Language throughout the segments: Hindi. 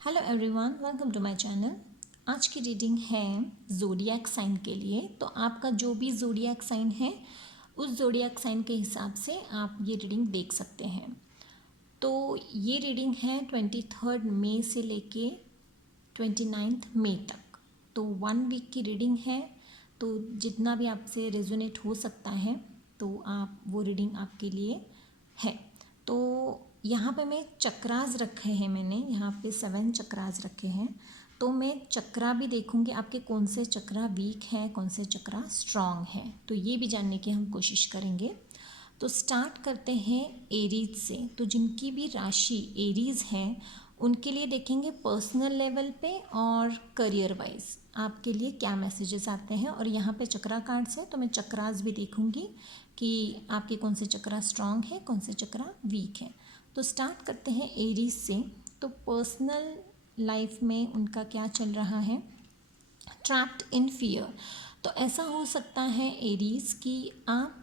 Hello everyone, welcome to my channel. आज की रीडिंग है ज़ोडिएक साइन के लिए। तो आपका जो भी ज़ोडिएक साइन है उस ज़ोडिएक साइन के हिसाब से आप ये रीडिंग देख सकते हैं। तो ये रीडिंग है 23 मई से लेके 29 मई तक। तो 1 वीक की रीडिंग है। तो जितना भी आपसे रेजोनेट हो सकता है तो आप वो रीडिंग आपके लिए है। तो यहाँ पे मैं चक्रास रखे हैं, मैंने यहाँ पे 7 चक्रास रखे हैं। तो मैं चक्रा भी देखूँगी आपके कौन से चक्रा वीक हैं, कौन से चक्रा स्ट्रॉन्ग हैं, तो ये भी जानने की हम कोशिश करेंगे। तो स्टार्ट करते हैं एरीज से। तो जिनकी भी राशि एरीज है उनके लिए देखेंगे पर्सनल लेवल पे और करियर वाइज आपके लिए क्या मैसेजेस आते हैं। और यहाँ पे चक्रा कार्ड से तो मैं चक्रास भी देखूँगी कि आपके कौन से चक्रा स्ट्रॉन्ग है, कौन से चक्रा वीक है। तो स्टार्ट करते हैं एरीज से। तो पर्सनल लाइफ में उनका क्या चल रहा है, ट्रैप्ड इन फियर। तो ऐसा हो सकता है एरीज कि आप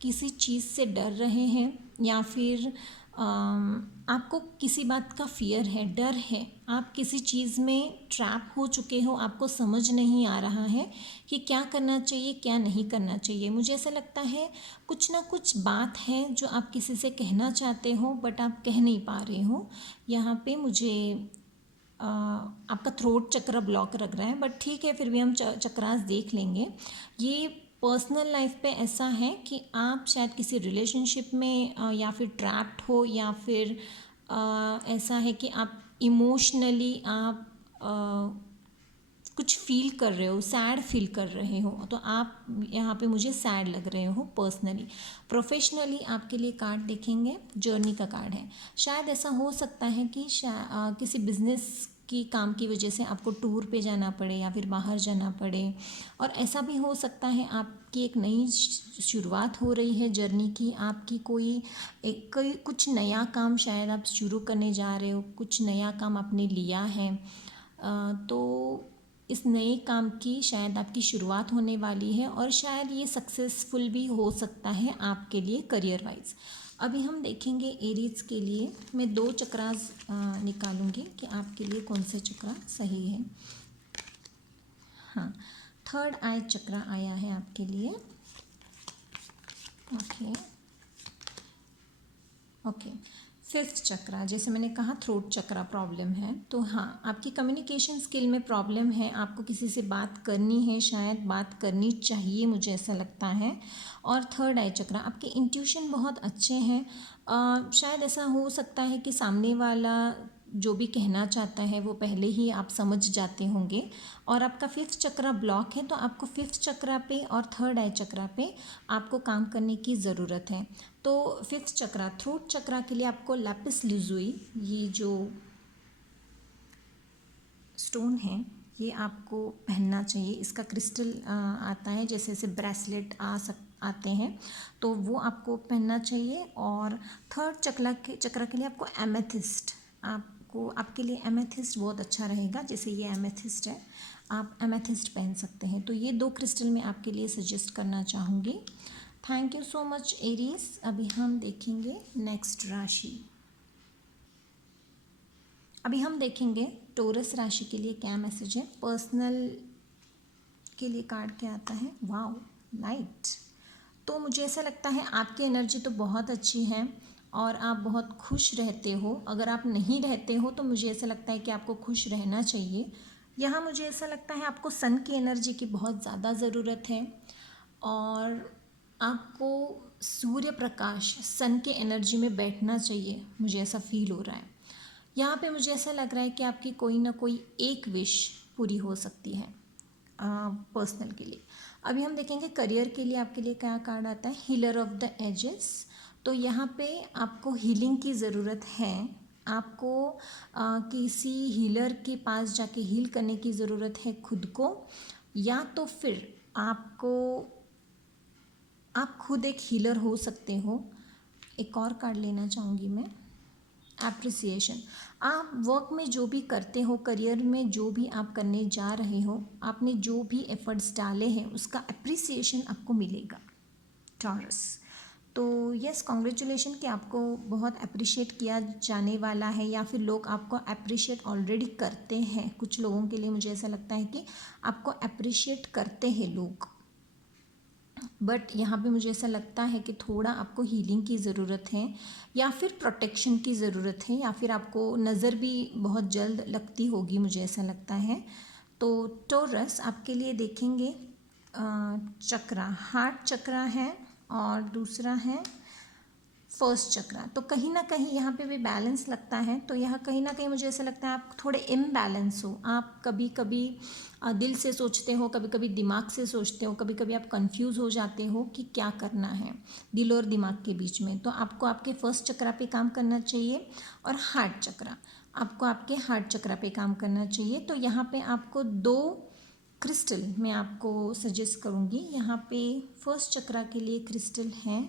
किसी चीज़ से डर रहे हैं या फिर आपको किसी बात का फियर है, डर है, आप किसी चीज़ में ट्रैप हो चुके हो, आपको समझ नहीं आ रहा है कि क्या करना चाहिए क्या नहीं करना चाहिए। मुझे ऐसा लगता है कुछ ना कुछ बात है जो आप किसी से कहना चाहते हो बट आप कह नहीं पा रहे हो। यहाँ पे मुझे आपका थ्रोट चक्र ब्लॉक लग रहा है, बट ठीक है फिर भी हम चक्रास देख लेंगे। ये पर्सनल लाइफ पे ऐसा है कि आप शायद किसी रिलेशनशिप में या फिर ट्रैप्ड हो या फिर ऐसा है कि आप इमोशनली आप कुछ फील कर रहे हो, सैड फील कर रहे हो। तो आप यहाँ पे मुझे सैड लग रहे हो पर्सनली। प्रोफेशनली आपके लिए कार्ड देखेंगे, जर्नी का कार्ड है। शायद ऐसा हो सकता है कि किसी बिजनेस की काम की वजह से आपको टूर पे जाना पड़े या फिर बाहर जाना पड़े। और ऐसा भी हो सकता है आपकी एक नई शुरुआत हो रही है जर्नी की, आपकी कोई कुछ नया काम शायद आप शुरू करने जा रहे हो, कुछ नया काम आपने लिया है। तो इस नए काम की शायद आपकी शुरुआत होने वाली है और शायद ये सक्सेसफुल भी हो सकता है आपके लिए करियर वाइज। अभी हम देखेंगे एरीज के लिए। मैं 2 चक्रास निकालूंगी कि आपके लिए कौन से चक्रा सही है। हाँ, थर्ड आई चक्रा आया है आपके लिए। ओके, फिफ्थ चक्रा, जैसे मैंने कहा थ्रोट चक्रा प्रॉब्लम है। तो हाँ, आपकी कम्युनिकेशन स्किल में प्रॉब्लम है, आपको किसी से बात करनी है, शायद बात करनी चाहिए, मुझे ऐसा लगता है। और थर्ड आई चक्रा, आपके इंट्यूशन बहुत अच्छे हैं। शायद ऐसा हो सकता है कि सामने वाला जो भी कहना चाहता है वो पहले ही आप समझ जाते होंगे। और आपका फिफ्थ चक्रा ब्लॉक है, तो आपको फिफ्थ चक्रा पे और थर्ड आई चक्रा पे आपको काम करने की ज़रूरत है। तो फिफ्थ चक्रा, थ्रोट चक्रा के लिए आपको लैपिस लाजुली, ये जो स्टोन है ये आपको पहनना चाहिए। इसका क्रिस्टल आता है, जैसे जैसे ब्रेसलेट आते हैं, तो वो आपको पहनना चाहिए। और थर्ड चक्र के लिए आपको एमेथिस्ट, आपके लिए एमेथिस्ट बहुत अच्छा रहेगा। जैसे ये एमेथिस्ट है, आप एमेथिस्ट पहन सकते हैं। तो ये 2 क्रिस्टल मैं आपके लिए सजेस्ट करना चाहूँगी। Thank you so much Aries. अभी हम देखेंगे नेक्स्ट राशि। अभी हम देखेंगे टोरस राशि के लिए क्या मैसेज है। पर्सनल के लिए कार्ड क्या आता है, वाओ लाइट। तो मुझे ऐसा लगता है आपकी एनर्जी तो बहुत अच्छी है और आप बहुत खुश रहते हो। अगर आप नहीं रहते हो तो मुझे ऐसा लगता है कि आपको खुश रहना चाहिए। यहाँ मुझे ऐसा लगता है आपको सन की एनर्जी की बहुत ज़्यादा ज़रूरत है और आपको सूर्य प्रकाश, सन के एनर्जी में बैठना चाहिए, मुझे ऐसा फील हो रहा है। यहाँ पे मुझे ऐसा लग रहा है कि आपकी कोई ना कोई एक विश पूरी हो सकती है पर्सनल के लिए। अभी हम देखेंगे करियर के लिए आपके लिए क्या कार्ड आता है, हीलर ऑफ द एजेस। तो यहाँ पे आपको हीलिंग की ज़रूरत है। आपको किसी हीलर के पास जाके हील करने की ज़रूरत है खुद को, या तो फिर आप खुद एक हीलर हो सकते हो। एक और कार्ड लेना चाहूँगी मैं, एप्रिसिएशन। आप वर्क में जो भी करते हो, करियर में जो भी आप करने जा रहे हो, आपने जो भी एफर्ट्स डाले हैं उसका एप्रिसिएशन आपको मिलेगा टॉरस। तो यस, कॉन्ग्रेचुलेशन कि आपको बहुत अप्रिशिएट किया जाने वाला है, या फिर लोग आपको अप्रिशिएट ऑलरेडी करते हैं। कुछ लोगों के लिए मुझे ऐसा लगता है कि आपको अप्रिशिएट करते हैं लोग, बट यहाँ पे मुझे ऐसा लगता है कि थोड़ा आपको हीलिंग की ज़रूरत है, या फिर प्रोटेक्शन की ज़रूरत है, या फिर आपको नज़र भी बहुत जल्द लगती होगी, मुझे ऐसा लगता है। तो टोरस आपके लिए देखेंगे चक्रा, हार्ट चक्रा है और दूसरा है फर्स्ट चक्रा। तो कहीं ना कहीं यहाँ पे भी बैलेंस लगता है। तो यहाँ कहीं ना कहीं मुझे ऐसा लगता है आप थोड़े इम्बैलेंस हो। आप कभी कभी दिल से सोचते हो, कभी कभी दिमाग से सोचते हो, कभी कभी आप कंफ्यूज हो जाते हो कि क्या करना है दिल और दिमाग के बीच में। तो आपको आपके फर्स्ट चक्रा पे काम करना चाहिए, और हार्ट चक्रा आपको आपके हार्ट चक्रा पे काम करना चाहिए। तो यहाँ पे आपको 2 क्रिस्टल मैं आपको सजेस्ट करूँगी। यहाँ पे फर्स्ट चक्रा के लिए क्रिस्टल है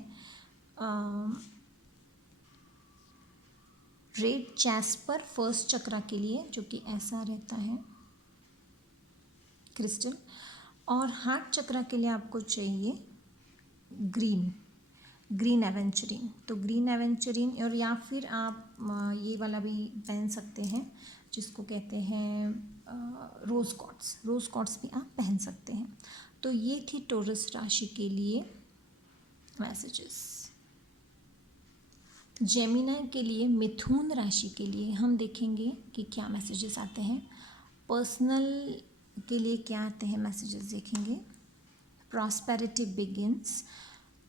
रेड जैस्पर, फर्स्ट चक्रा के लिए, जो कि ऐसा रहता है क्रिस्टल। और हार्ट चक्रा के लिए आपको चाहिए ग्रीन एवेंचुरिन। तो ग्रीन एवेंचुरिन, और या फिर आप ये वाला भी पहन सकते हैं जिसको कहते हैं रोज़ क्वार्ट्स भी आप पहन सकते हैं। तो ये थी टॉरस राशि के लिए मैसेजेस। जेमिनी के लिए, मिथुन राशि के लिए हम देखेंगे कि क्या मैसेजेस आते हैं। पर्सनल के लिए क्या आते हैं मैसेजेस देखेंगे। प्रॉस्पेरिटी बिगिंस,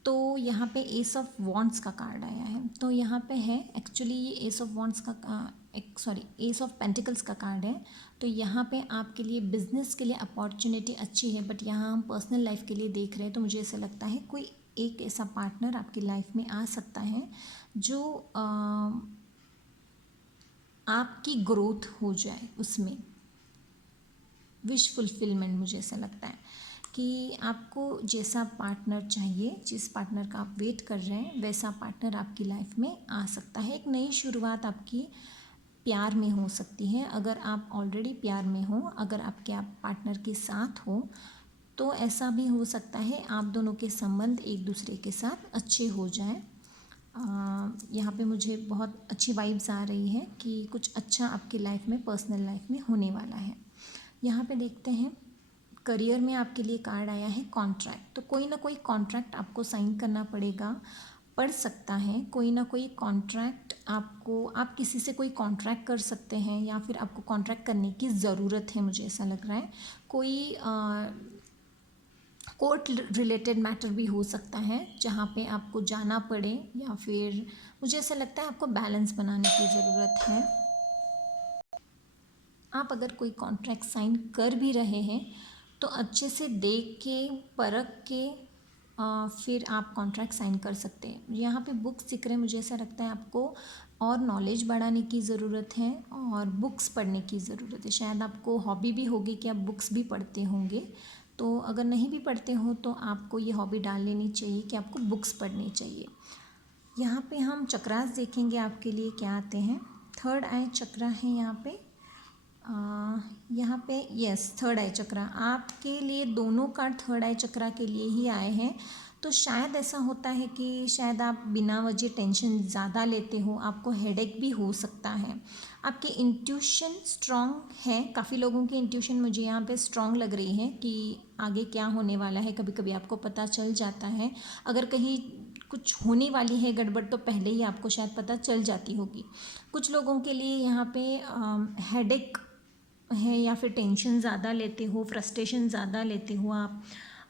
तो यहाँ पे एस ऑफ वॉन्ड्स का कार्ड आया है। तो यहाँ पे है एक्चुअली ये एस ऑफ वॉन्ड्स का एस ऑफ पेंटिकल्स का कार्ड है। तो यहाँ पे आपके लिए बिजनेस के लिए अपॉर्चुनिटी अच्छी है, बट यहाँ हम पर्सनल लाइफ के लिए देख रहे हैं। तो मुझे ऐसा लगता है कोई एक ऐसा पार्टनर आपकी लाइफ में आ सकता है जो आपकी ग्रोथ हो जाए, उसमें विश फुलफिलमेंट। मुझे ऐसा लगता है कि आपको जैसा पार्टनर चाहिए, जिस पार्टनर का आप वेट कर रहे हैं, वैसा पार्टनर आपकी लाइफ में आ सकता है। एक नई शुरुआत आपकी प्यार में हो सकती है। अगर आप ऑलरेडी प्यार में हो, अगर आपके आप पार्टनर के साथ हो, तो ऐसा भी हो सकता है आप दोनों के संबंध एक दूसरे के साथ अच्छे हो जाएं। यहाँ पे मुझे बहुत अच्छी वाइब्स आ रही है कि कुछ अच्छा आपकी लाइफ में, पर्सनल लाइफ में होने वाला है। यहाँ पे देखते हैं करियर में आपके लिए कार्ड आया है कॉन्ट्रैक्ट। तो कोई ना कोई कॉन्ट्रैक्ट आपको साइन करना पड़ सकता है। कोई ना कोई कॉन्ट्रैक्ट आपको, आप किसी से कोई कॉन्ट्रैक्ट कर सकते हैं, या फिर आपको कॉन्ट्रैक्ट करने की ज़रूरत है, मुझे ऐसा लग रहा है। कोई कोर्ट रिलेटेड मैटर भी हो सकता है जहाँ पे आपको जाना पड़े, या फिर मुझे ऐसा लगता है आपको बैलेंस बनाने की ज़रूरत है। आप अगर कोई कॉन्ट्रैक्ट साइन कर भी रहे हैं तो अच्छे से देख के, परख के फिर आप कॉन्ट्रैक्ट साइन कर सकते हैं। यहाँ पे बुक्स दिख रहे हैं, मुझे ऐसा लगता है आपको और नॉलेज बढ़ाने की ज़रूरत है, और बुक्स पढ़ने की ज़रूरत है। शायद आपको हॉबी भी होगी कि आप बुक्स भी पढ़ते होंगे। तो अगर नहीं भी पढ़ते हो तो आपको ये हॉबी डाल लेनी चाहिए कि आपको बुक्स पढ़नी चाहिए। यहाँ पे हम चक्रास देखेंगे आपके लिए क्या आते हैं। थर्ड आई चक्रा है यहाँ पे। यहाँ पे यस, थर्ड आई चक्रा आपके लिए, दोनों कार्ड थर्ड आई चक्रा के लिए ही आए हैं। तो शायद ऐसा होता है कि शायद आप बिना वजह टेंशन ज़्यादा लेते हो, आपको हेडेक भी हो सकता है। आपकी इंट्यूशन स्ट्रॉन्ग है, काफ़ी लोगों की इंट्यूशन मुझे यहाँ पे स्ट्रॉन्ग लग रही है कि आगे क्या होने वाला है, कभी कभी आपको पता चल जाता है। अगर कहीं कुछ होने वाली है गड़बड़ तो पहले ही आपको शायद पता चल जाती होगी। कुछ लोगों के लिए यहाँ पे हेडेक है, या फिर टेंशन ज़्यादा लेते हो, फ्रस्ट्रेशन ज़्यादा लेते हो आप,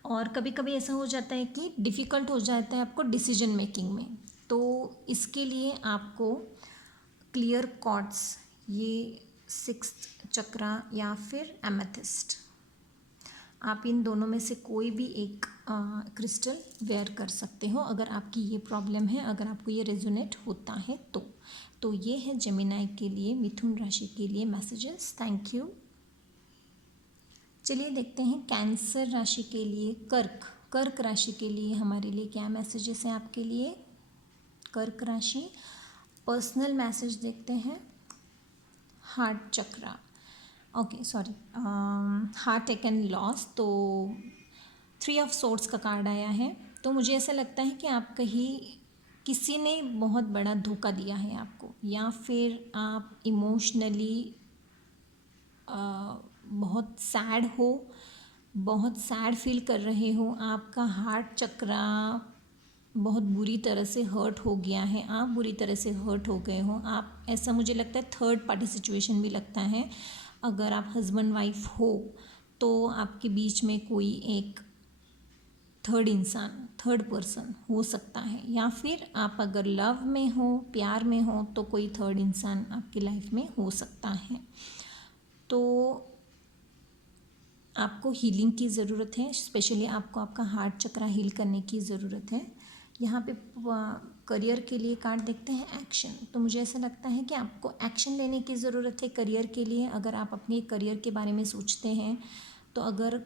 और कभी कभी ऐसा हो जाता है कि डिफ़िकल्ट हो जाता है आपको डिसीजन मेकिंग में। तो इसके लिए आपको क्लियर कॉर्ड्स, ये 6th चक्रा या फिर एमेथिस्ट, आप इन दोनों में से कोई भी एक क्रिस्टल वेयर कर सकते हो अगर आपकी ये प्रॉब्लम है, अगर आपको ये रेजोनेट होता है तो ये है जेमिनी के लिए, मिथुन राशि के लिए मैसेजेस। Thank you. चलिए देखते हैं कैंसर राशि के लिए, कर्क राशि के लिए हमारे लिए क्या मैसेजेस हैं आपके लिए। कर्क राशि पर्सनल मैसेज देखते हैं। Heart chakra, okay sorry, heart taken loss. तो 3 ऑफ सोर्ड्स का कार्ड आया है। तो मुझे ऐसा लगता है कि आप कहीं किसी ने बहुत बड़ा धोखा दिया है आपको, या फिर आप इमोशनली बहुत सैड हो, बहुत सैड फील कर रहे हो, आपका हार्ट चक्रा बहुत बुरी तरह से हर्ट हो गया है, आप बुरी तरह से हर्ट हो गए हो, आप ऐसा मुझे लगता है थर्ड पार्टी सिचुएशन भी लगता है। अगर आप हस्बैंड वाइफ हो तो आपके बीच में कोई एक थर्ड इंसान, थर्ड पर्सन हो सकता है, या फिर आप अगर लव में हो, प्यार में हो, तो कोई थर्ड इंसान आपकी लाइफ में हो सकता है। तो आपको हीलिंग की ज़रूरत है, स्पेशली आपको आपका हार्ट चक्रा हील करने की ज़रूरत है। यहाँ पे करियर के लिए कार्ड देखते हैं एक्शन। तो मुझे ऐसा लगता है कि आपको एक्शन लेने की ज़रूरत है करियर के लिए। अगर आप अपने करियर के बारे में सोचते हैं, तो अगर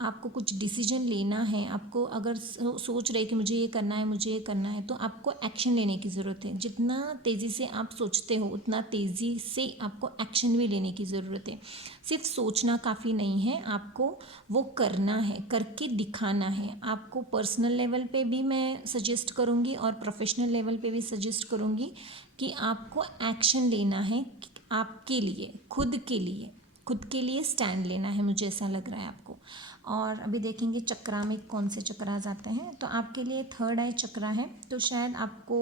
आपको कुछ डिसीजन लेना है, आपको अगर सोच रहे कि मुझे ये करना है, मुझे ये करना है, तो आपको एक्शन लेने की ज़रूरत है। जितना तेज़ी से आप सोचते हो उतना तेज़ी से आपको एक्शन भी लेने की ज़रूरत है। सिर्फ सोचना काफ़ी नहीं है, आपको वो करना है, करके दिखाना है। आपको पर्सनल लेवल पे भी मैं सजेस्ट करूँगी और प्रोफेशनल लेवल पे भी सजेस्ट करूँगी कि आपको एक्शन लेना है आपके लिए, खुद के लिए स्टैंड लेना है, मुझे ऐसा लग रहा है आपको। और अभी देखेंगे चक्रा में कौन से चक्रास आते हैं। तो आपके लिए थर्ड आई चक्रा है। तो शायद आपको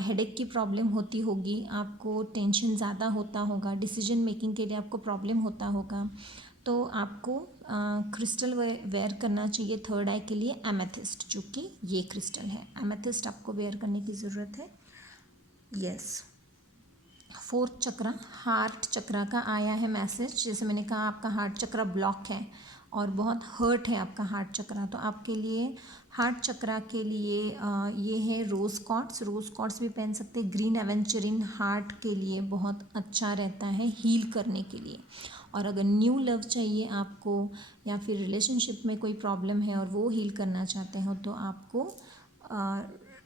हेडेक की प्रॉब्लम होती होगी, आपको टेंशन ज़्यादा होता होगा, डिसीजन मेकिंग के लिए आपको प्रॉब्लम होता होगा। तो आपको क्रिस्टल वेयर करना चाहिए थर्ड आई के लिए, एमेथिस्ट, जो कि ये क्रिस्टल है। एमेथिस्ट आपको वेयर करने की ज़रूरत है। यस। फोर्थ चक्रा, हार्ट चक्रा का आया है मैसेज। जैसे मैंने कहा, आपका हार्ट चक्रा ब्लॉक है और बहुत हर्ट है आपका हार्ट चक्रा। तो आपके लिए हार्ट चक्रा के लिए ये है रोज़ क्वार्ट्स भी पहन सकते हैं। ग्रीन एवेंचरिन हार्ट के लिए बहुत अच्छा रहता है हील करने के लिए। और अगर न्यू लव चाहिए आपको, या फिर रिलेशनशिप में कोई प्रॉब्लम है और वो हील करना चाहते हो, तो आपको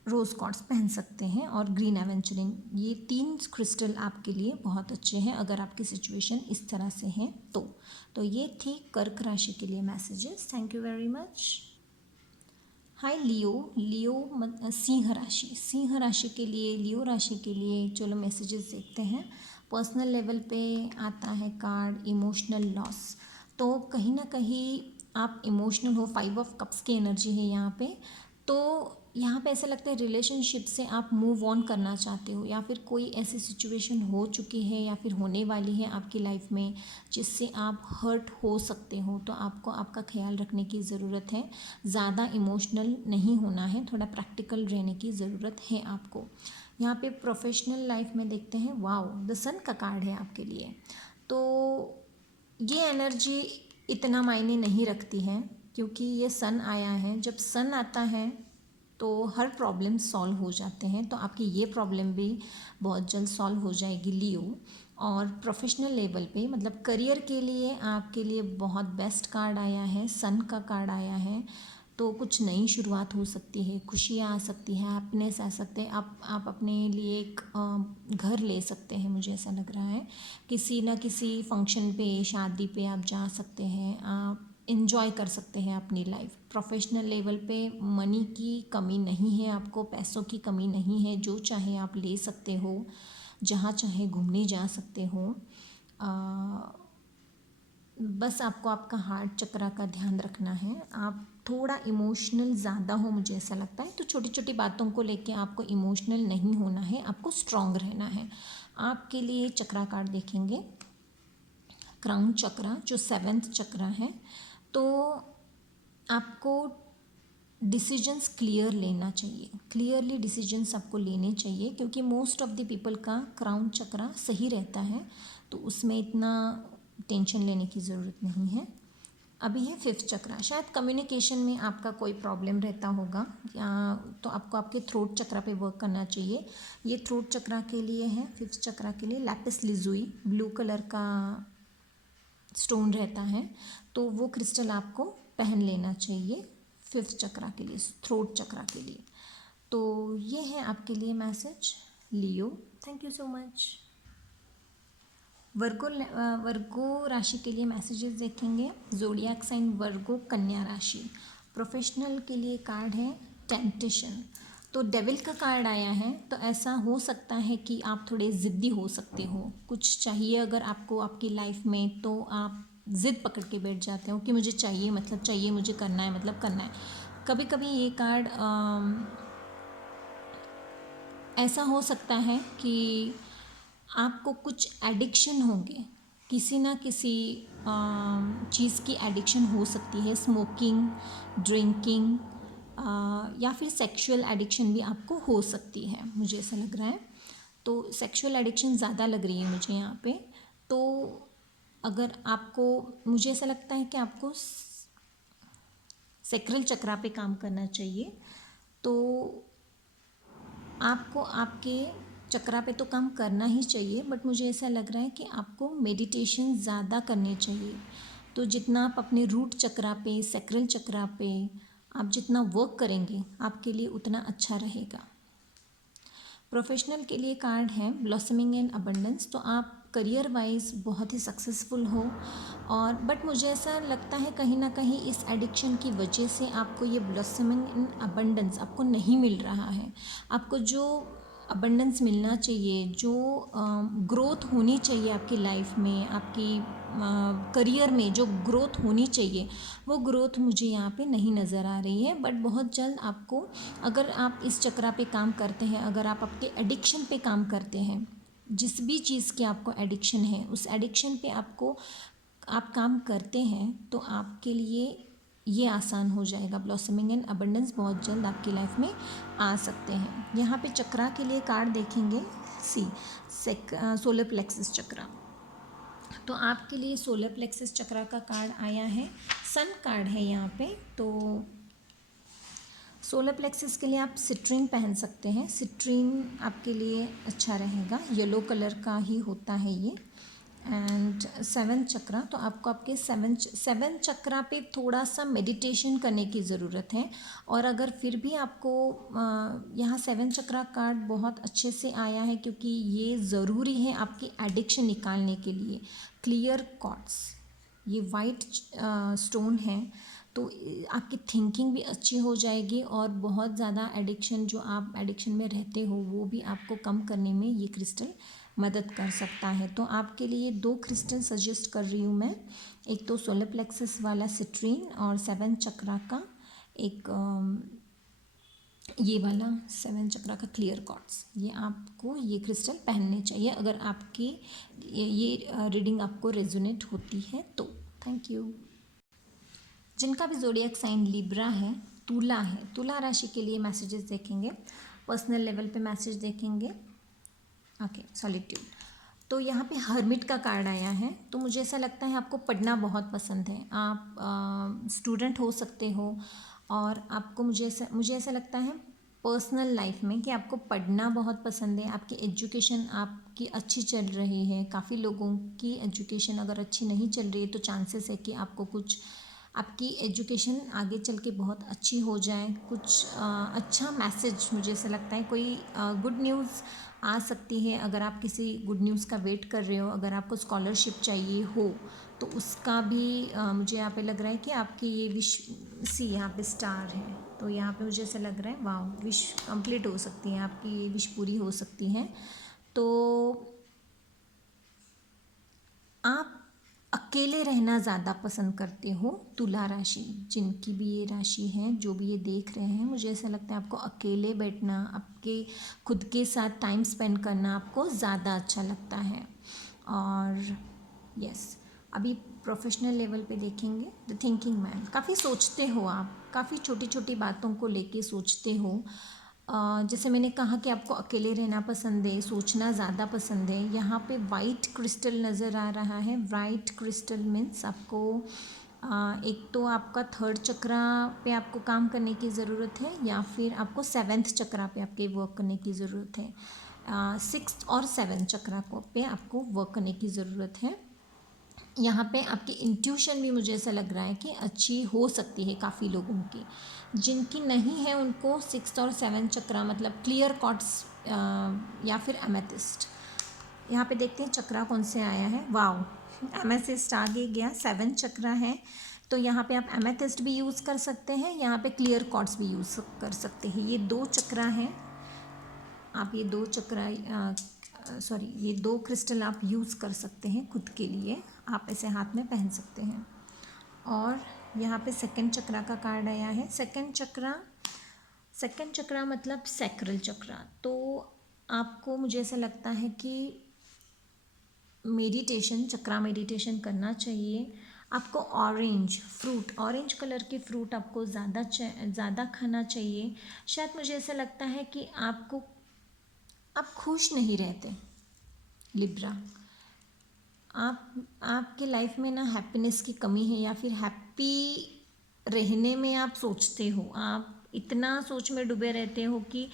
रोज़ क्वार्ट्स पहन सकते हैं और ग्रीन एवेंचरिन। ये 3 क्रिस्टल आपके लिए बहुत अच्छे हैं अगर आपकी सिचुएशन इस तरह से है तो ये थी कर्क राशि के लिए messages. Thank you very much. Hi Leo सिंह राशि के लिए, लियो राशि के लिए चलो मैसेजेस देखते हैं। पर्सनल लेवल पे आता है कार्ड इमोशनल लॉस। तो कहीं ना कहीं आप इमोशनल हो, 5 ऑफ कप्स की एनर्जी है यहाँ पे। तो यहाँ पे ऐसा लगता है रिलेशनशिप से आप मूव ऑन करना चाहते हो, या फिर कोई ऐसी सिचुएशन हो चुकी है या फिर होने वाली है आपकी लाइफ में जिससे आप हर्ट हो सकते हो। तो आपको आपका ख्याल रखने की ज़रूरत है, ज़्यादा इमोशनल नहीं होना है, थोड़ा प्रैक्टिकल रहने की ज़रूरत है आपको। यहाँ पे प्रोफेशनल लाइफ में देखते हैं, वाओ द सन का कार्ड है आपके लिए। तो ये एनर्जी इतना मायने नहीं रखती है, क्योंकि ये सन आया है। जब सन आता है तो हर प्रॉब्लम सॉल्व हो जाते हैं। तो आपकी ये प्रॉब्लम भी बहुत जल्द सॉल्व हो जाएगी लियो। और प्रोफेशनल लेवल पे मतलब करियर के लिए आपके लिए बहुत बेस्ट कार्ड आया है, सन का कार्ड आया है। तो कुछ नई शुरुआत हो सकती है, खुशियाँ आ सकती हैं, हैप्पीनेस आ सकते हैं। आप अपने लिए एक घर ले सकते हैं, मुझे ऐसा लग रहा है। किसी न किसी फंक्शन पे, शादी पे आप जा सकते हैं, आप इन्जॉय कर सकते हैं अपनी लाइफ। प्रोफेशनल लेवल पे मनी की कमी नहीं है, आपको पैसों की कमी नहीं है, जो चाहे आप ले सकते हो, जहाँ चाहे घूमने जा सकते हो। बस आपको आपका हार्ट चक्रा का ध्यान रखना है। आप थोड़ा इमोशनल ज़्यादा हो, मुझे ऐसा लगता है। तो छोटी छोटी बातों को लेके आपको इमोशनल नहीं होना है, आपको स्ट्रॉन्ग रहना है। आपके लिए चक्रा कार्ड देखेंगे, क्राउन चक्रा जो 7th चक्रा है। तो आपको डिसीजंस क्लियर लेना चाहिए, क्लियरली डिसीजंस आपको लेने चाहिए, क्योंकि मोस्ट ऑफ द पीपल का क्राउन चक्रा सही रहता है, तो उसमें इतना टेंशन लेने की ज़रूरत नहीं है। अभी है 5th चक्रा। शायद कम्युनिकेशन में आपका कोई प्रॉब्लम रहता होगा, या तो आपको आपके थ्रोट चक्रा पे वर्क करना चाहिए। ये थ्रोट चक्रा के लिए है। 5th चक्रा के लिए लैपिस लिजुई ब्लू कलर का स्टोन रहता है, तो वो क्रिस्टल आपको पहन लेना चाहिए 5th चक्रा के लिए, थ्रोट चक्रा के लिए। तो ये है आपके लिए message Leo. Thank you so much. Virgo राशि के लिए मैसेजेस देखेंगे। ज़ोडिएक साइन वर्गो कन्या राशि। प्रोफेशनल के लिए कार्ड है टेम्पटेशन। तो डेविल का कार्ड आया है, तो ऐसा हो सकता है कि आप थोड़े ज़िद्दी हो सकते हो। कुछ चाहिए अगर आपको आपकी लाइफ में, तो आप ज़िद पकड़ के बैठ जाते हो कि मुझे चाहिए, मतलब चाहिए, मुझे करना है, मतलब करना है। कभी कभी ये कार्ड ऐसा हो सकता है कि आपको कुछ एडिक्शन होंगे, किसी ना किसी चीज़ की एडिक्शन हो सकती है, स्मोकिंग, ड्रिंकिंग, या फिर सेक्सुअल एडिक्शन भी आपको हो सकती है, मुझे ऐसा लग रहा है। तो सेक्सुअल एडिक्शन ज़्यादा लग रही है मुझे यहाँ पे। तो अगर आपको, मुझे ऐसा लगता है कि आपको सैक्रल चक्रा पे काम करना चाहिए। तो आपको आपके चक्रा पे तो काम करना ही चाहिए, बट मुझे ऐसा लग रहा है कि आपको मेडिटेशन ज़्यादा करने चाहिए। तो जितना आप अपने रूट चक्रा पे, सैक्रल चक्रा पे आप जितना वर्क करेंगे, आपके लिए उतना अच्छा रहेगा। प्रोफेशनल के लिए कार्ड है ब्लॉसमिंग इन अबंडेंस। तो आप करियर वाइज बहुत ही सक्सेसफुल हो, और बट मुझे ऐसा लगता है कहीं ना कहीं इस एडिक्शन की वजह से आपको ये ब्लॉसमिंग इन अबंडेंस आपको नहीं मिल रहा है। आपको जो अबंडेंस मिलना चाहिए, जो ग्रोथ होनी चाहिए आपकी लाइफ में, आपकी करियर में जो ग्रोथ होनी चाहिए, वो ग्रोथ मुझे यहाँ पे नहीं नज़र आ रही है। बट बहुत जल्द आपको, अगर आप इस चक्रा पे काम करते हैं, अगर आप आपके एडिक्शन पे काम करते हैं, जिस भी चीज़ की आपको एडिक्शन है, उस एडिक्शन पे आप काम करते हैं, तो आपके लिए ये आसान हो जाएगा। ब्लॉसमिंग इन अबंडेंस बहुत जल्द आपकी लाइफ में आ सकते हैं। यहाँ पे चक्रा के लिए कार्ड देखेंगे, सोलर प्लेक्सिस चक्रा। तो आपके लिए सोलर प्लेक्सिस चक्रा का कार्ड आया है, सन कार्ड है यहाँ पे। तो सोलर प्लेक्सिस के लिए आप सिट्रीन पहन सकते हैं, सिट्रीन आपके लिए अच्छा रहेगा, येलो कलर का ही होता है ये। एंड सेवन चक्रा, तो आपको आपके सेवन चक्रा पे थोड़ा सा मेडिटेशन करने की ज़रूरत है। और अगर फिर भी आपको यहाँ सेवन चक्रा कार्ड बहुत अच्छे से आया है, क्योंकि ये ज़रूरी है आपकी एडिक्शन निकालने के लिए। क्लियर कॉर्ड्स, ये वाइट स्टोन है, तो आपकी थिंकिंग भी अच्छी हो जाएगी, और बहुत ज़्यादा एडिक्शन, जो आप एडिक्शन में रहते हो, वो भी आपको कम करने में ये क्रिस्टल मदद कर सकता है। तो आपके लिए 2 क्रिस्टल सजेस्ट कर रही हूँ मैं, एक तो सोलर प्लेक्सस वाला सिट्रीन, और सेवन चक्रा का एक ये वाला सेवन चक्रा का क्लियर कॉर्ड्स। ये आपको ये क्रिस्टल पहनने चाहिए अगर आपकी ये रीडिंग आपको रेजोनेट होती है तो। Thank you. जिनका भी ज़ोडिएक साइन लिब्रा है, तुला है, तुला राशि के लिए मैसेजेस देखेंगे, पर्सनल लेवल पे मैसेज देखेंगे। Okay, solitude. तो यहाँ पे हर्मिट का कार्ड आया है। तो मुझे ऐसा लगता है आपको पढ़ना बहुत पसंद है, आप स्टूडेंट हो सकते हो, और आपको मुझे ऐसा लगता है पर्सनल लाइफ में कि आपको पढ़ना बहुत पसंद है, आपकी एजुकेशन आपकी अच्छी चल रही है। काफ़ी लोगों की एजुकेशन अगर अच्छी नहीं चल रही है, तो चांसेस है कि आपको कुछ, आपकी एजुकेशन आगे चल के बहुत अच्छी हो जाए, कुछ अच्छा मैसेज, मुझे ऐसा लगता है कोई गुड न्यूज़ आ सकती है। अगर आप किसी गुड न्यूज़ का वेट कर रहे हो, अगर आपको स्कॉलरशिप चाहिए हो, तो उसका भी मुझे यहाँ पे लग रहा है कि आपकी ये विश, यहाँ पे स्टार है, तो यहाँ पे मुझे ऐसा लग रहा है वाह, विश कंप्लीट हो सकती है, आपकी ये विश पूरी हो सकती है। तो आप अकेले रहना ज़्यादा पसंद करते हो, तुला राशि, जिनकी भी ये राशि है, जो भी ये देख रहे हैं, मुझे ऐसा लगता है आपको अकेले बैठना, आपके खुद के साथ टाइम स्पेंड करना आपको ज़्यादा अच्छा लगता है। और यस, अभी प्रोफेशनल लेवल पे देखेंगे, द थिंकिंग मैन। काफ़ी सोचते हो आप, काफ़ी छोटी छोटी बातों को लेके सोचते हो। जैसे मैंने कहा कि आपको अकेले रहना पसंद है, सोचना ज़्यादा पसंद है। यहाँ पे वाइट क्रिस्टल नज़र आ रहा है। वाइट क्रिस्टल मीन्स आपको एक तो आपका थर्ड चक्रा पे आपको काम करने की ज़रूरत है, या फिर आपको सेवेंथ चक्रा पे आपके वर्क करने की ज़रूरत है। सिक्स्थ और सेवेंथ चक्रा को पे आपको वर्क करने की ज़रूरत है। यहाँ पे आपकी इंट्यूशन भी मुझे ऐसा लग रहा है कि अच्छी हो सकती है काफ़ी लोगों की। जिनकी नहीं है उनको सिक्स्थ और सेवन चक्रा, मतलब क्लियर कॉर्ड्स या फिर एमेथिस्ट। यहाँ पे देखते हैं चक्रा कौन से आया है। वाव, एमेथिस्ट आगे गया, सेवन चक्रा है। तो यहाँ पे आप एमेथिस्ट भी यूज़ कर सकते हैं, यहाँ पे क्लियर क्वार्ट्ज भी यूज़ कर सकते हैं। ये 2 चक्रा हैं, आप ये 2 चक्रा ये 2 क्रिस्टल आप यूज़ कर सकते हैं खुद के लिए, आप ऐसे हाथ में पहन सकते हैं। और यहाँ पे सेकंड चक्रा का कार्ड आया है। सेकंड चक्रा मतलब सैक्रल चक्रा। तो आपको, मुझे ऐसा लगता है कि चक्रा मेडिटेशन करना चाहिए। आपको ऑरेंज कलर के फ्रूट आपको ज़्यादा खाना चाहिए। शायद मुझे ऐसा लगता है कि आप खुश नहीं रहते लिब्रा, आपके लाइफ में ना हैप्पीनेस की कमी है, या फिर हैप्पी रहने में आप सोचते हो, आप इतना सोच में डूबे रहते हो कि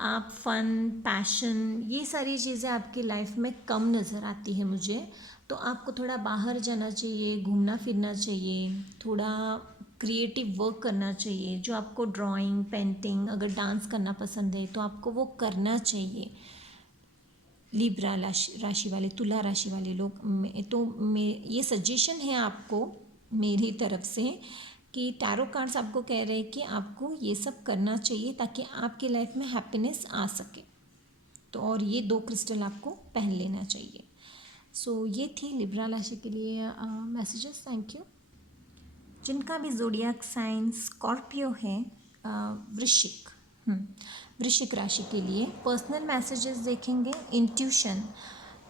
आप फन, पैशन, ये सारी चीज़ें आपकी लाइफ में कम नज़र आती है मुझे। तो आपको थोड़ा बाहर जाना चाहिए, घूमना फिरना चाहिए, थोड़ा क्रिएटिव वर्क करना चाहिए। जो आपको ड्राइंग, पेंटिंग, अगर डांस करना पसंद है तो आपको वो करना चाहिए। लिब्रा राशि वाले, तुला राशि वाले लोग, ये सजेशन है आपको मेरी तरफ से कि टैरो कार्ड्स आपको कह रहे हैं कि आपको ये सब करना चाहिए ताकि आपकी लाइफ में हैप्पीनेस आ सके। तो और ये 2 क्रिस्टल आपको पहन लेना चाहिए। सो ये थी लिब्रा राशि के लिए मैसेजेस। Thank you. जिनका भी ज़ोडिएक साइन स्कॉर्पियो है, वृश्चिक राशि के लिए पर्सनल मैसेजेस देखेंगे। इंट्यूशन,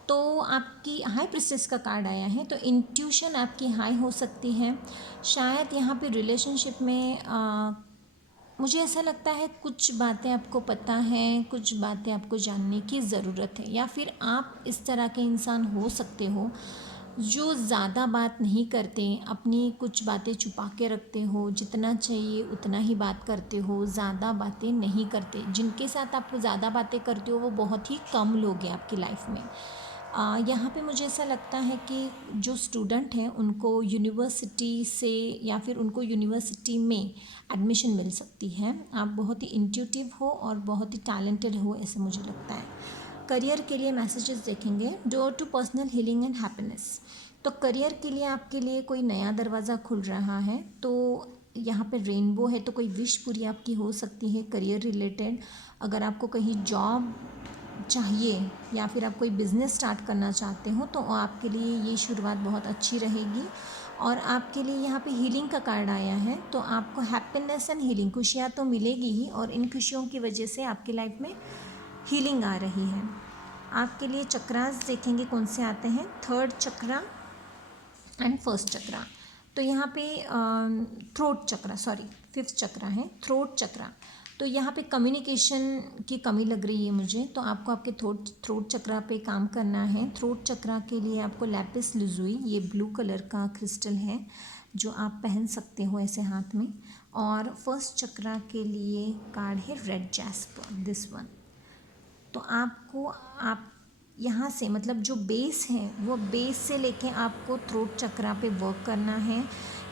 तो आपकी हाई प्रिस्टेस का कार्ड आया है, तो इंट्यूशन आपकी हाई हो सकती है। शायद यहाँ पे रिलेशनशिप में मुझे ऐसा लगता है कुछ बातें आपको पता हैं, कुछ बातें आपको जानने की ज़रूरत है, या फिर आप इस तरह के इंसान हो सकते हो जो ज़्यादा बात नहीं करते, अपनी कुछ बातें छुपा के रखते हो, जितना चाहिए उतना ही बात करते हो, ज़्यादा बातें नहीं करते। जिनके साथ आप ज़्यादा बातें करते हो वो बहुत ही कम लोग हैं आपकी लाइफ में। यहाँ पे मुझे ऐसा लगता है कि जो स्टूडेंट हैं उनको यूनिवर्सिटी से या फिर उनको यूनिवर्सिटी में एडमिशन मिल सकती है। आप बहुत ही इंट्यूटिव हो और बहुत ही टैलेंटेड हो, ऐसे मुझे लगता है। करियर के लिए मैसेजेस देखेंगे। Door to personal healing and happiness, तो करियर के लिए आपके लिए कोई नया दरवाज़ा खुल रहा है। तो यहाँ पे रेनबो है, तो कोई विश पूरी आपकी हो सकती है करियर रिलेटेड। अगर आपको कहीं जॉब चाहिए या फिर आप कोई बिज़नेस स्टार्ट करना चाहते हो तो आपके लिए ये शुरुआत बहुत अच्छी रहेगी। और आपके लिए यहाँ पे हीलिंग का कार्ड आया है, तो आपको हैप्पीनेस एंड हीलिंग, खुशियाँ तो मिलेगी ही, और इन खुशियों की वजह से आपकी लाइफ में हीलिंग आ रही है। आपके लिए चक्रास देखेंगे कौन से आते हैं। थर्ड चक्रा एंड फर्स्ट चक्रा, तो यहाँ पे फिफ्थ चक्रा है, थ्रोट चक्रा। तो यहाँ पे कम्युनिकेशन की कमी लग रही है मुझे, तो आपको आपके थ्रोट चक्रा पे काम करना है। थ्रोट चक्रा के लिए आपको लैपिस लुजुई, ये ब्लू कलर का क्रिस्टल है जो आप पहन सकते हो ऐसे हाथ में। और फर्स्ट चक्रा के लिए कार्ड है रेड जैस्पर, दिस वन। तो आप यहाँ से, मतलब जो बेस है वो बेस से लेके आपको थ्रोट चक्रा पे वर्क करना है।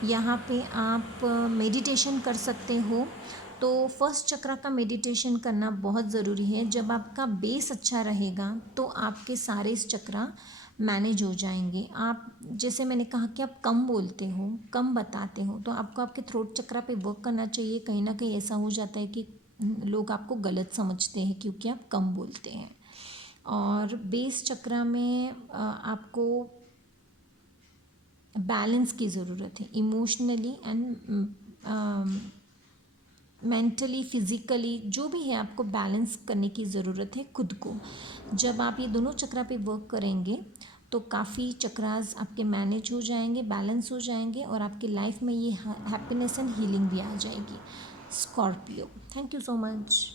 यहाँ पे आप मेडिटेशन कर सकते हो। तो फर्स्ट चक्रा का मेडिटेशन करना बहुत ज़रूरी है। जब आपका बेस अच्छा रहेगा तो आपके सारे चक्रा मैनेज हो जाएंगे। आप, जैसे मैंने कहा कि आप कम बोलते हो, कम बताते हो, तो आपको आपके थ्रोट चक्रा पे वर्क करना चाहिए। कहीं ना कहीं ऐसा हो जाता है कि लोग आपको गलत समझते हैं क्योंकि आप कम बोलते हैं। और बेस चक्रा में आपको बैलेंस की ज़रूरत है, इमोशनली एंड मेंटली, फिज़िकली, जो भी है आपको बैलेंस करने की ज़रूरत है खुद को। जब आप ये दोनों चक्रा पे वर्क करेंगे तो काफ़ी चक्रास आपके मैनेज हो जाएंगे, बैलेंस हो जाएंगे, और आपकी लाइफ में ये हैप्पीनेस एंड हीलिंग भी आ जाएगी। Scorpio, thank you so much.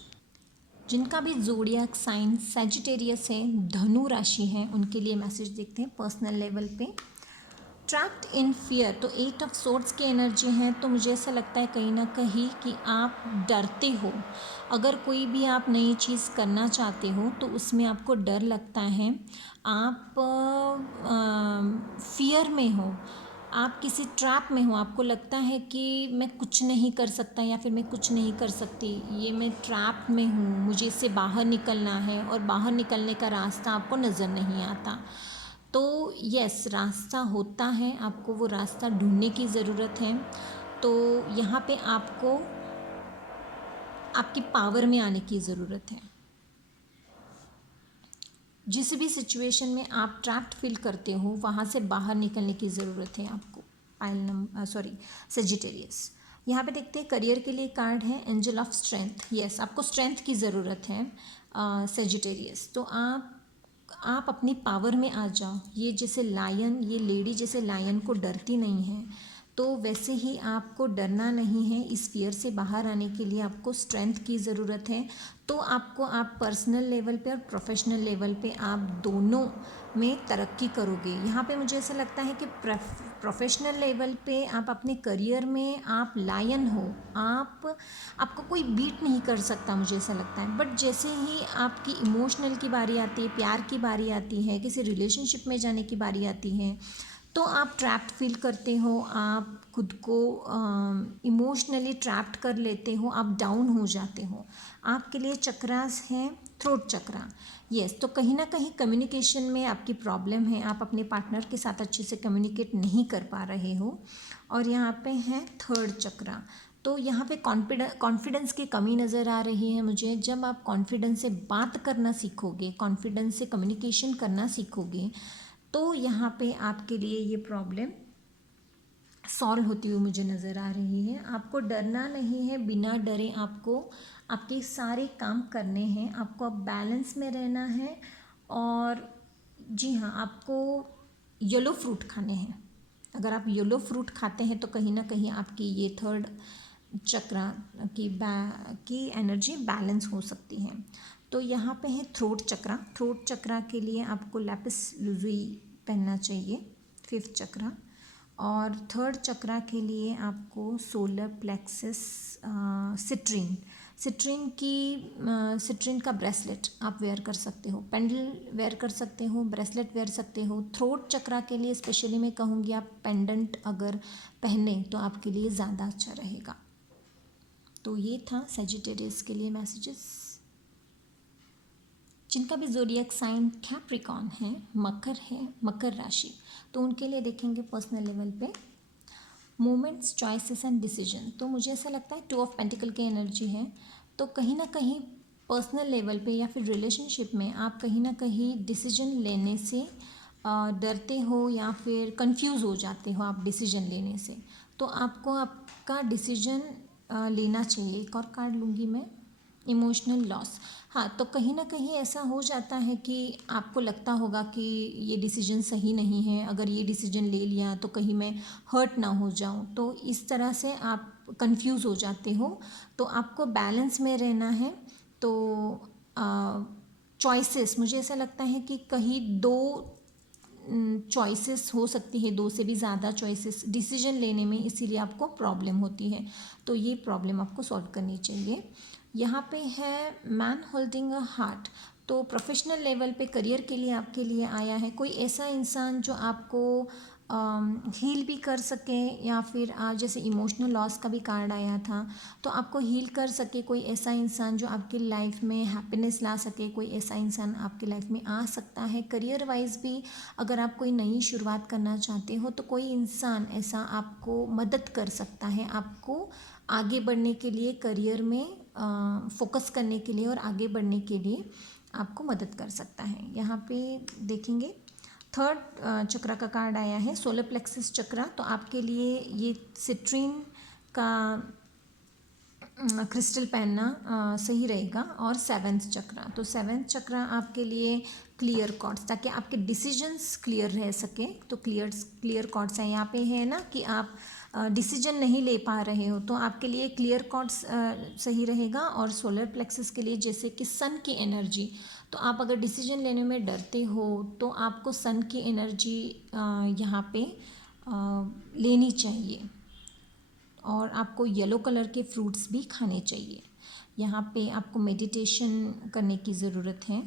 जिनका भी ज़ोडिएक साइन सैजिटेरियस है, धनु राशि है, उनके लिए मैसेज देखते हैं पर्सनल लेवल पे। ट्रैप्ड इन फियर, तो 8 ऑफ सोर्ड्स की एनर्जी है। तो मुझे ऐसा लगता है कहीं ना कहीं कि आप डरते हो। अगर कोई भी आप नई चीज़ करना चाहते हो तो उसमें आपको डर लगता है, आप फियर में हो, आप किसी ट्रैप में हो, आपको लगता है कि मैं कुछ नहीं कर सकता या फिर मैं कुछ नहीं कर सकती, ये मैं ट्रैप में हूँ, मुझे इससे बाहर निकलना है, और बाहर निकलने का रास्ता आपको नज़र नहीं आता। तो यस, रास्ता होता है, आपको वो रास्ता ढूंढने की ज़रूरत है। तो यहाँ पे आपको आपकी पावर में आने की ज़रूरत है। जिस भी सिचुएशन में आप ट्रैप्ड फील करते हो वहाँ से बाहर निकलने की ज़रूरत है आपको। सेजिटेरियस। यहाँ पे देखते हैं करियर के लिए कार्ड है एंजल ऑफ स्ट्रेंथ। यस, आपको स्ट्रेंथ की ज़रूरत है सेजिटेरियस। तो आप अपनी पावर में आ जाओ। ये जैसे लायन, ये लेडी जैसे लायन को डरती नहीं है, तो वैसे ही आपको डरना नहीं है। इस फियर से बाहर आने के लिए आपको स्ट्रेंथ की ज़रूरत है। तो आप पर्सनल लेवल पे और प्रोफेशनल लेवल पे आप दोनों में तरक्की करोगे। यहाँ पे मुझे ऐसा लगता है कि प्रोफेशनल लेवल पे आप अपने करियर में आप लायन हो, आपको कोई बीट नहीं कर सकता, मुझे ऐसा लगता है। बट जैसे ही आपकी इमोशनल की बारी आती है, प्यार की बारी आती है, किसी रिलेशनशिप में जाने की बारी आती है, तो आप ट्रैप्ड फील करते हो, आप खुद को इमोशनली ट्रैप्ड कर लेते हो, आप डाउन हो जाते हो। आपके लिए चक्रास हैं थ्रोट चक्रा। यस, तो कहीं ना कहीं कम्युनिकेशन में आपकी प्रॉब्लम है, आप अपने पार्टनर के साथ अच्छे से कम्युनिकेट नहीं कर पा रहे हो। और यहाँ पे है थर्ड चक्रा। तो यहाँ पे कॉन्फिडेंस की कमी नज़र आ रही है मुझे। जब आप कॉन्फिडेंस से बात करना सीखोगे, कॉन्फिडेंस से कम्युनिकेशन करना सीखोगे, तो यहाँ पे आपके लिए ये प्रॉब्लम सॉल्व होती हुई मुझे नज़र आ रही है। आपको डरना नहीं है, बिना डरे आपको आपके सारे काम करने हैं, आपको अब बैलेंस में रहना है। और जी हाँ, आपको येलो फ्रूट खाने हैं। अगर आप येलो फ्रूट खाते हैं तो कहीं ना कहीं आपकी ये थर्ड चक्रा की एनर्जी बैलेंस हो सकती है। तो यहाँ पे है थ्रोट चक्रा। थ्रोट चक्रा के लिए आपको लैपिस लुज़ुई पहनना चाहिए, फिफ्थ चक्रा। और थर्ड चक्रा के लिए आपको सोलर प्लेक्सस सिट्रीन का ब्रेसलेट आप वेयर कर सकते हो, पेंडल वेयर कर सकते हो, ब्रेसलेट वेयर सकते हो। थ्रोट चक्रा के लिए स्पेशली मैं कहूँगी आप पेंडेंट अगर पहने तो आपके लिए ज़्यादा अच्छा रहेगा। तो ये था सेजिटेरियस के लिए मैसेजेस। जिनका भी ज़ोडिएक साइन कैप्रिकॉर्न है, मकर है, मकर राशि, तो उनके लिए देखेंगे पर्सनल लेवल पे मोमेंट्स, चॉइसेस एंड डिसीजन। तो मुझे ऐसा लगता है 2 ऑफ पेंटिकल की एनर्जी है। तो कहीं ना कहीं पर्सनल लेवल पे या फिर रिलेशनशिप में आप कहीं ना कहीं डिसीजन लेने से डरते हो या फिर कंफ्यूज हो जाते हो आप डिसीजन लेने से। तो आपको आपका डिसीजन लेना चाहिए। एक और कार्ड लूँगी मैं, इमोशनल लॉस। हाँ, तो कहीं ना कहीं ऐसा हो जाता है कि आपको लगता होगा कि ये डिसीजन सही नहीं है, अगर ये डिसीजन ले लिया तो कहीं मैं हर्ट ना हो जाऊं, तो इस तरह से आप कंफ्यूज हो जाते हो। तो आपको बैलेंस में रहना है। तो चॉइसेस, मुझे ऐसा लगता है कि कहीं 2 चॉइसेस हो सकती है, 2 से भी ज़्यादा चॉइसेस डिसीजन लेने में, इसीलिए आपको प्रॉब्लम होती है। तो ये प्रॉब्लम आपको सॉल्व करनी चाहिए। यहाँ पे है मैन होल्डिंग अ हार्ट। तो प्रोफेशनल लेवल पे करियर के लिए आपके लिए आया है कोई ऐसा इंसान जो आपको हील भी कर सके, या फिर जैसे इमोशनल लॉस का भी कार्ड आया था, तो आपको हील कर सके कोई ऐसा इंसान जो आपकी लाइफ में हैप्पीनेस ला सके। कोई ऐसा इंसान आपकी लाइफ में आ सकता है। करियर वाइज भी अगर आप कोई नई शुरुआत करना चाहते हो तो कोई इंसान ऐसा आपको मदद कर सकता है, आपको आगे बढ़ने के लिए, करियर में फोकस करने के लिए और आगे बढ़ने के लिए आपको मदद कर सकता है। यहाँ पे देखेंगे थर्ड चक्रा का कार्ड आया है सोलर प्लेक्सस चक्रा। तो आपके लिए ये सिट्रीन का क्रिस्टल पहनना सही रहेगा। और 7th चक्रा, तो 7th चक्रा आपके लिए क्लियर कॉर्ड्स, ताकि आपके डिसीजंस क्लियर रह सके। तो क्लियर कॉर्ड्स हैं यहाँ पे, है ना कि आप डिसीजन नहीं ले पा रहे हो, तो आपके लिए क्लियर कॉर्ड्स सही रहेगा। और सोलर प्लेक्सस के लिए जैसे कि सन की एनर्जी, तो आप अगर डिसीजन लेने में डरते हो तो आपको सन की एनर्जी यहाँ पे लेनी चाहिए। और आपको येलो कलर के फ्रूट्स भी खाने चाहिए। यहाँ पे आपको मेडिटेशन करने की ज़रूरत है,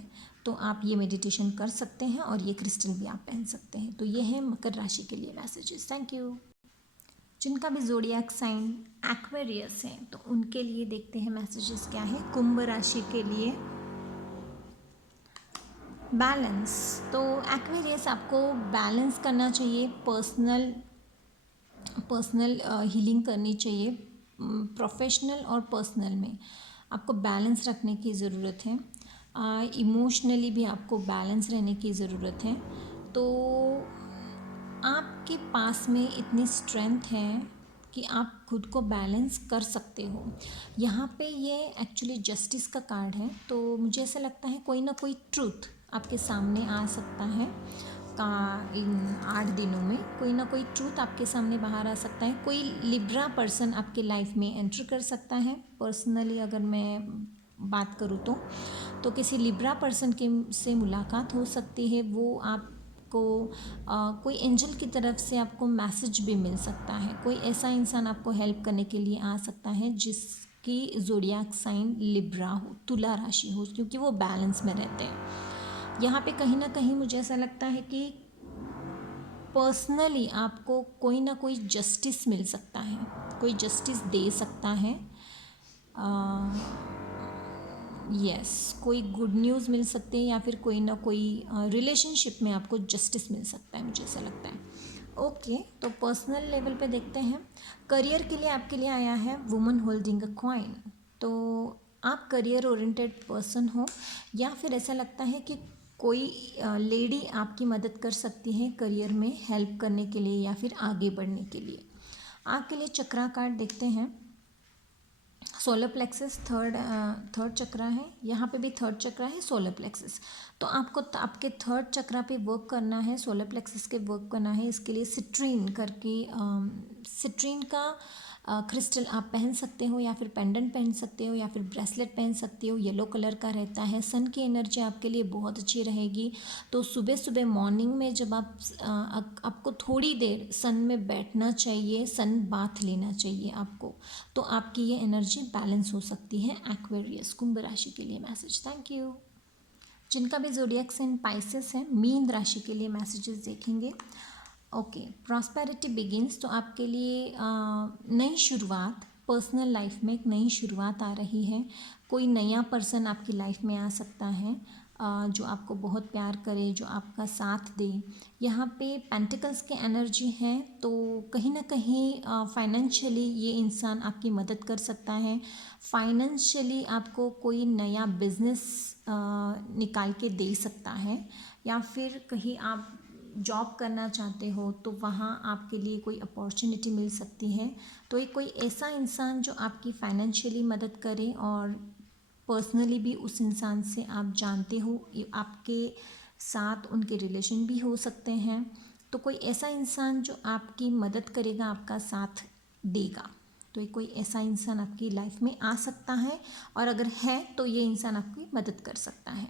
तो आप ये मेडिटेशन कर सकते हैं और ये क्रिस्टल भी आप पहन सकते हैं। तो ये है मकर राशि के लिए मैसेजेस। Thank you. जिनका भी ज़ोडिएक साइन एक्वेरियस है तो उनके लिए देखते हैं मैसेजेस क्या है कुंभ राशि के लिए। बैलेंस, तो एक्वेरियस आपको बैलेंस करना चाहिए, पर्सनल हीलिंग करनी चाहिए। प्रोफेशनल और पर्सनल में आपको बैलेंस रखने की ज़रूरत है। इमोशनली भी आपको बैलेंस रहने की ज़रूरत है। तो आपके पास में इतनी स्ट्रेंथ है कि आप खुद को बैलेंस कर सकते हो। यहाँ पे ये एक्चुअली जस्टिस का कार्ड है, तो मुझे ऐसा लगता है कोई ना कोई ट्रूथ आपके सामने आ सकता है इन 8 दिनों में। कोई ना कोई ट्रूथ आपके सामने बाहर आ सकता है। कोई लिब्रा पर्सन आपके लाइफ में एंटर कर सकता है। पर्सनली अगर मैं बात करूँ तो किसी लिब्रा पर्सन के से मुलाकात हो सकती है। वो आपको कोई एंजल की तरफ से आपको मैसेज भी मिल सकता है। कोई ऐसा इंसान आपको हेल्प करने के लिए आ सकता है जिसकी ज़ोडिएक साइन लिब्रा हो, तुला राशि हो, क्योंकि वो बैलेंस में रहते हैं। यहाँ पे कहीं ना कहीं मुझे ऐसा लगता है कि पर्सनली आपको कोई ना कोई जस्टिस मिल सकता है, कोई जस्टिस दे सकता है। यस, कोई गुड न्यूज़ मिल सकती है या फिर कोई ना कोई रिलेशनशिप में आपको जस्टिस मिल सकता है, मुझे ऐसा लगता है। ओके, तो पर्सनल लेवल पे देखते हैं। करियर के लिए आपके लिए आया है वुमन होल्डिंग अ कॉइन। तो आप करियर ओरिएंटेड पर्सन हो या फिर ऐसा लगता है कि कोई लेडी आपकी मदद कर सकती है करियर में हेल्प करने के लिए या फिर आगे बढ़ने के लिए। आपके लिए चक्रा कार्ड देखते हैं। सोलर प्लेक्सस थर्ड चक्रा है, यहाँ पे भी थर्ड चक्रा है, सोलर प्लेक्सस। तो आपको आपके थर्ड चक्रा पे वर्क करना है, सोलर प्लेक्सस के वर्क करना है। इसके लिए सिट्रीन करके सिट्रीन का क्रिस्टल आप पहन सकते हो या फिर पेंडेंट पहन सकते हो या फिर ब्रेसलेट पहन सकते हो। येलो कलर का रहता है। सन की एनर्जी आपके लिए बहुत अच्छी रहेगी। तो सुबह सुबह मॉर्निंग में जब आपको थोड़ी देर सन में बैठना चाहिए, सन बाथ लेना चाहिए आपको, तो आपकी ये एनर्जी बैलेंस हो सकती है। एक्वेरियस कुंभ राशि के लिए मैसेज। Thank you. जिनका भी ज़ोडिएक साइन पाइसेस है, मीन राशि के लिए मैसेजेस देखेंगे। ओके, प्रॉस्पेरिटी बिगिंस, तो आपके लिए नई शुरुआत, पर्सनल लाइफ में एक नई शुरुआत आ रही है। कोई नया पर्सन आपकी लाइफ में आ सकता है जो आपको बहुत प्यार करे, जो आपका साथ दे। यहाँ पे पेंटिकल्स के एनर्जी है, तो कहीं ना कहीं फाइनेंशियली ये इंसान आपकी मदद कर सकता है। फाइनेंशियली आपको कोई नया बिजनेस निकाल के दे सकता है, या फिर कहीं आप जॉब करना चाहते हो तो वहाँ आपके लिए कोई अपॉर्चुनिटी मिल सकती है। तो ये कोई ऐसा इंसान जो आपकी फाइनेंशियली मदद करे और पर्सनली भी उस इंसान से आप जानते हो, आपके साथ उनके रिलेशन भी हो सकते हैं। तो कोई ऐसा इंसान जो आपकी मदद करेगा, आपका साथ देगा। तो ये कोई ऐसा इंसान आपकी लाइफ में आ सकता है, और अगर है तो ये इंसान आपकी मदद कर सकता है।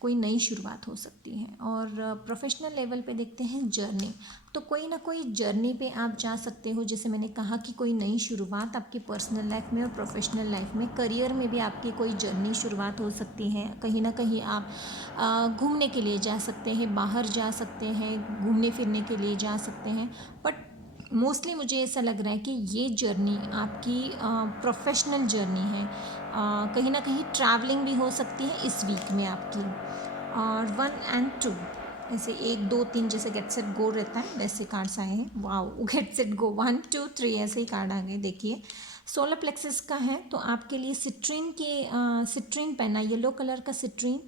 कोई नई शुरुआत हो सकती है। और प्रोफेशनल लेवल पे देखते हैं जर्नी, तो कोई ना कोई जर्नी पे आप जा सकते हो। जैसे मैंने कहा कि कोई नई शुरुआत आपकी पर्सनल लाइफ में और प्रोफेशनल लाइफ में, करियर में भी आपकी कोई जर्नी शुरुआत हो सकती है। कहीं ना कहीं आप घूमने के लिए जा सकते हैं, बाहर जा सकते हैं, घूमने फिरने के लिए जा सकते हैं। बट मोस्टली मुझे ऐसा लग रहा है कि ये जर्नी आपकी प्रोफेशनल जर्नी है। कहीं ना कहीं ट्रैवलिंग भी हो सकती है इस वीक में आपकी। और 1 and 2 ऐसे 1 2 3 जैसे गेट सेट गो रहता है, वैसे कार्ड्स आए हैं। वाओ, गेट सेट गो 1 2 3 ऐसे ही कार्ड आ गए। देखिए, सोलर प्लेक्सस का है, तो आपके लिए सिट्रीन पहना, येलो कलर का सिट्रीन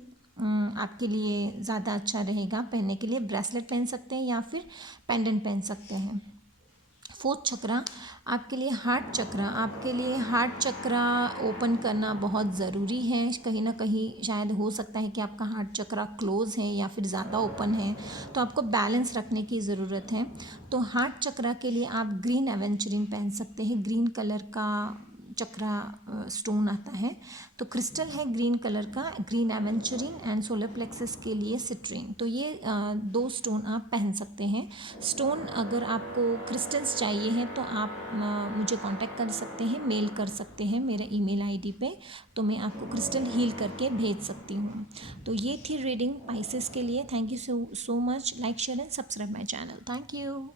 आपके लिए ज़्यादा अच्छा रहेगा पहनने के लिए। ब्रेसलेट पहन सकते हैं या फिर पेंडेंट पहन सकते हैं। फोर्थ चक्रा आपके लिए हार्ट चक्रा, आपके लिए हार्ट चक्रा ओपन करना बहुत ज़रूरी है। कहीं ना कहीं शायद हो सकता है कि आपका हार्ट चक्रा क्लोज है या फिर ज़्यादा ओपन है, तो आपको बैलेंस रखने की ज़रूरत है। तो हार्ट चक्रा के लिए आप ग्रीन एवेंचरिन पहन सकते हैं। ग्रीन कलर का चक्रा स्टोन आता है, तो क्रिस्टल है ग्रीन कलर का, ग्रीन एवेंचरिन एंड सोलर प्लेक्सस के लिए सिट्रीन। तो ये 2 स्टोन आप पहन सकते हैं। स्टोन अगर आपको क्रिस्टल्स चाहिए हैं तो आप मुझे कांटेक्ट कर सकते हैं, मेल कर सकते हैं मेरे ईमेल आईडी पे, तो मैं आपको क्रिस्टल हील करके भेज सकती हूँ। तो ये थी रीडिंग पाइसेस के लिए। Thank you so much. Like share and subscribe my channel. Thank you.